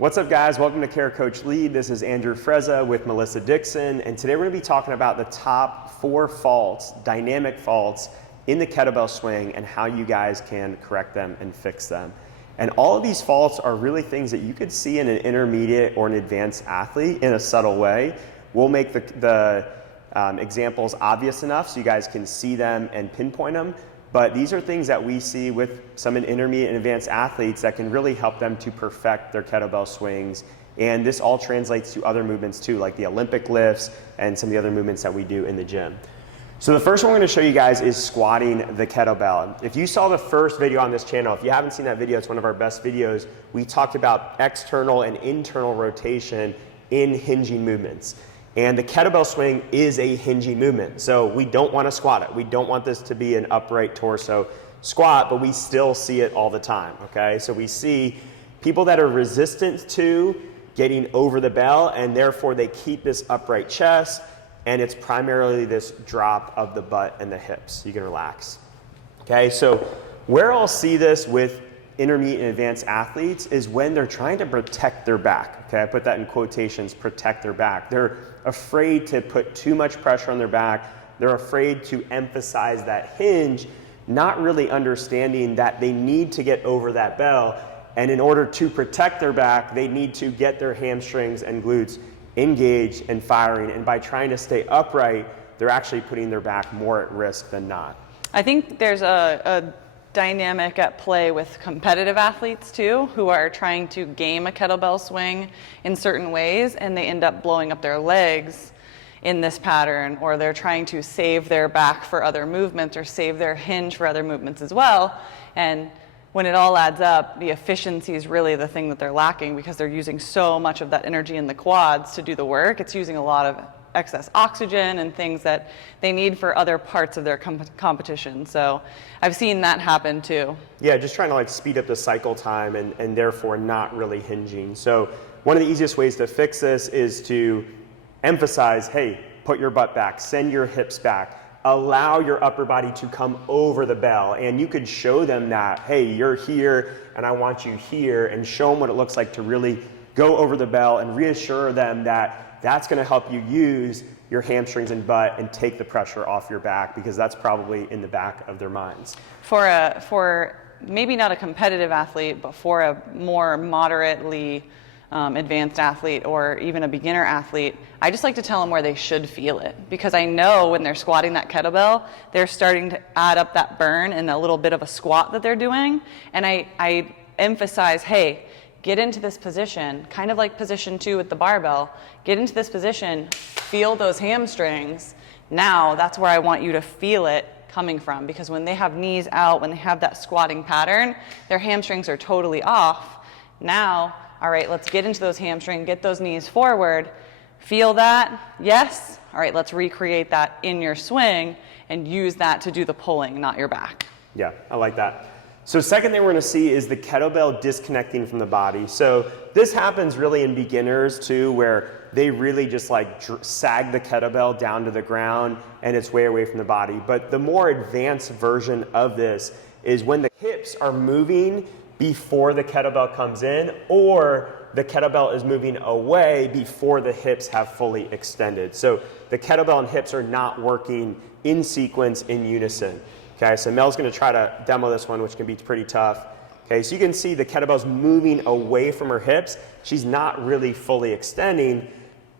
What's up, guys? Welcome to Care Coach Lead. This is Andrew Frezza with Melissa Dixon, and today we're going to be talking about the top 4 faults, dynamic faults in the kettlebell swing and how you guys can correct them and fix them. And all of these faults are really things that you could see in an intermediate or an advanced athlete in a subtle way. We'll make the examples obvious enough so you guys can see them and pinpoint them. But these are things that we see with some intermediate and advanced athletes that can really help them to perfect their kettlebell swings. And this all translates to other movements too, like the Olympic lifts and some of the other movements that we do in the gym. So the first one we're going to show you guys is squatting the kettlebell. If you saw the first video on this channel, if you haven't seen that video, it's one of our best videos. We talked about external and internal rotation in hinging movements. And the kettlebell swing is a hinging movement. So we don't want to squat it. We don't want this to be an upright torso squat, but we still see it all the time, okay? So we see people that are resistant to getting over the bell, and therefore they keep this upright chest, and it's primarily this drop of the butt and the hips. You can relax, okay? So where I'll see this with intermediate and advanced athletes is when they're trying to protect their back, okay? I put that in quotations, protect their back. They're afraid to put too much pressure on their back. They're afraid to emphasize that hinge, not really understanding that they need to get over that bell. And in order to protect their back, they need to get their hamstrings and glutes engaged and firing. And by trying to stay upright, they're actually putting their back more at risk than not. I think there's a dynamic at play with competitive athletes too, who are trying to game a kettlebell swing in certain ways, and they end up blowing up their legs in this pattern, or they're trying to save their back for other movements or save their hinge for other movements as well. And when it all adds up, the efficiency is really the thing that they're lacking, because they're using so much of that energy in the quads to do the work. It's using a lot of excess oxygen and things that they need for other parts of their competition. So I've seen that happen too. Yeah, just trying to like speed up the cycle time and therefore not really hinging. So one of the easiest ways to fix this is to emphasize, hey, put your butt back, send your hips back, allow your upper body to come over the bell. And you could show them that, hey, you're here and I want you here, and show them what it looks like to really go over the bell and reassure them that that's going to help you use your hamstrings and butt and take the pressure off your back, because that's probably in the back of their minds. For maybe not a competitive athlete, but for a more moderately advanced athlete or even a beginner athlete, I just like to tell them where they should feel it, because I know when they're squatting that kettlebell, they're starting to add up that burn in a little bit of a squat that they're doing. And I emphasize, hey, get into this position, kind of like position 2 with the barbell. Get into this position, feel those hamstrings. Now that's where I want you to feel it coming from, because when they have knees out, when they have that squatting pattern, their hamstrings are totally off. Now, all right, let's get into those hamstrings, get those knees forward, feel that, yes. All right, let's recreate that in your swing and use that to do the pulling, not your back. Yeah, I like that. So second thing we're going to see is the kettlebell disconnecting from the body. So this happens really in beginners too, where they really just like sag the kettlebell down to the ground and it's way away from the body. But the more advanced version of this is when the hips are moving before the kettlebell comes in, or the kettlebell is moving away before the hips have fully extended. So the kettlebell and hips are not working in sequence, in unison. Okay, so Mel's going to try to demo this one, which can be pretty tough. Okay, so you can see the kettlebell's moving away from her hips. She's not really fully extending.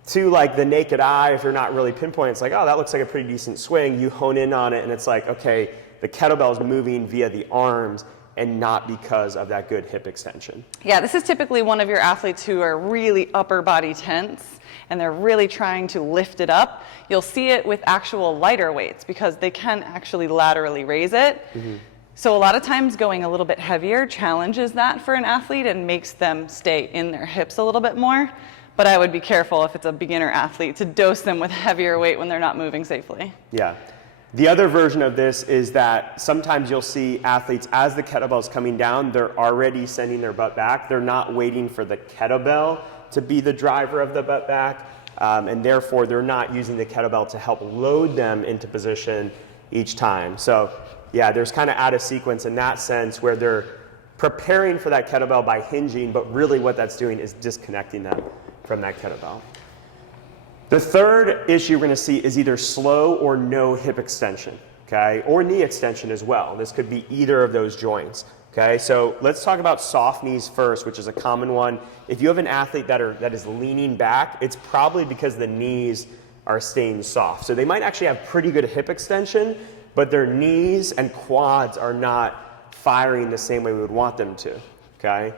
To like the naked eye, if you're not really pinpointing, it's like, oh, that looks like a pretty decent swing. You hone in on it and it's like, okay, the kettlebell is moving via the arms and not because of that good hip extension. Yeah, this is typically one of your athletes who are really upper body tense and they're really trying to lift it up. You'll see it with actual lighter weights, because they can actually laterally raise it. Mm-hmm. So a lot of times going a little bit heavier challenges that for an athlete and makes them stay in their hips a little bit more. But I would be careful if it's a beginner athlete to dose them with heavier weight when they're not moving safely. Yeah. The other version of this is that sometimes you'll see athletes, as the kettlebell is coming down, they're already sending their butt back. They're not waiting for the kettlebell to be the driver of the butt back, and therefore they're not using the kettlebell to help load them into position each time. So yeah, there's kind of out of sequence in that sense, where they're preparing for that kettlebell by hinging, but really what that's doing is disconnecting them from that kettlebell. The third issue we're going to see is either slow or no hip extension, okay, or knee extension as well. This could be either of those joints. Okay, so let's talk about soft knees first, which is a common one. If you have an athlete that is leaning back, it's probably because the knees are staying soft. So they might actually have pretty good hip extension, but their knees and quads are not firing the same way we would want them to. Okay.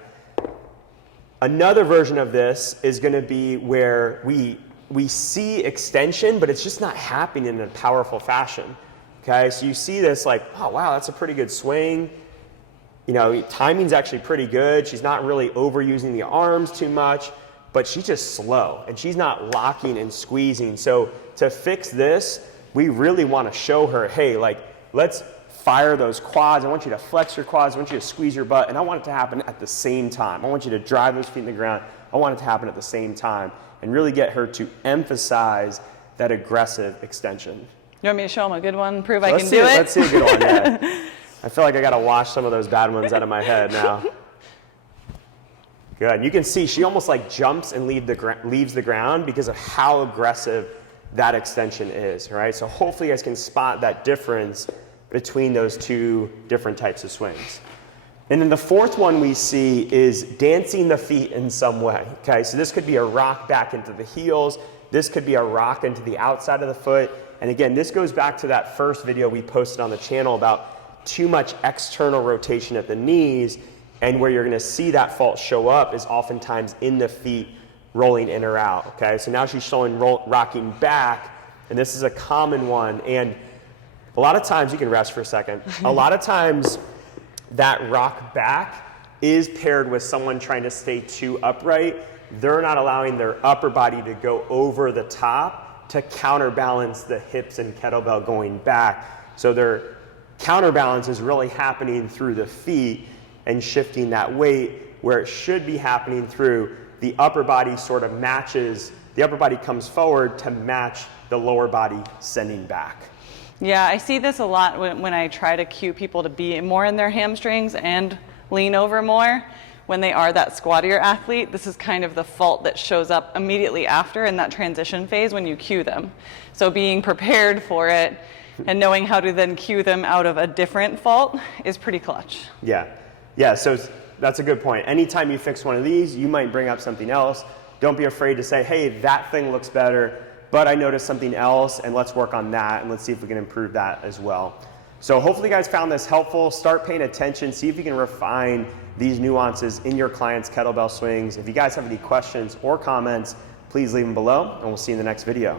Another version of this is going to be where we see extension, but it's just not happening in a powerful fashion. Okay, so you see this like, oh wow, that's a pretty good swing. You know, timing's actually pretty good. She's not really overusing the arms too much, but she's just slow and she's not locking and squeezing. So to fix this, we really want to show her, hey, like, let's fire those quads. I want you to flex your quads. I want you to squeeze your butt. And I want it to happen at the same time. I want you to drive those feet in the ground. I want it to happen at the same time and really get her to emphasize that aggressive extension. You want me to show them a good one? Prove I can do it? Let's see a good one, yeah. I feel like I got to wash some of those bad ones out of my head now. Good. You can see she almost like jumps and leaves the ground because of how aggressive that extension is, right? So hopefully you guys can spot that difference between those two different types of swings. And then the fourth one we see is dancing the feet in some way. Okay, so this could be a rock back into the heels. This could be a rock into the outside of the foot. And again, this goes back to that first video we posted on the channel about too much external rotation at the knees, and where you're going to see that fault show up is oftentimes in the feet rolling in or out. Okay, so now she's showing rocking back, and this is a common one. And a lot of times, you can rest for a second, a lot of times that rock back is paired with someone trying to stay too upright. They're not allowing their upper body to go over the top to counterbalance the hips and kettlebell going back. So their counterbalance is really happening through the feet and shifting that weight where it should be happening through the upper body. Sort of matches, the upper body comes forward to match the lower body sending back. Yeah, I see this a lot when I try to cue people to be more in their hamstrings and lean over more. When they are that squattier athlete, this is kind of the fault that shows up immediately after in that transition phase when you cue them. So being prepared for it and knowing how to then cue them out of a different fault is pretty clutch. Yeah, so that's a good point. Anytime you fix one of these, you might bring up something else. Don't be afraid to say, hey, that thing looks better, but I noticed something else, and let's work on that, and let's see if we can improve that as well. So hopefully you guys found this helpful. Start paying attention, see if you can refine these nuances in your clients' kettlebell swings. If you guys have any questions or comments, please leave them below, and we'll see you in the next video.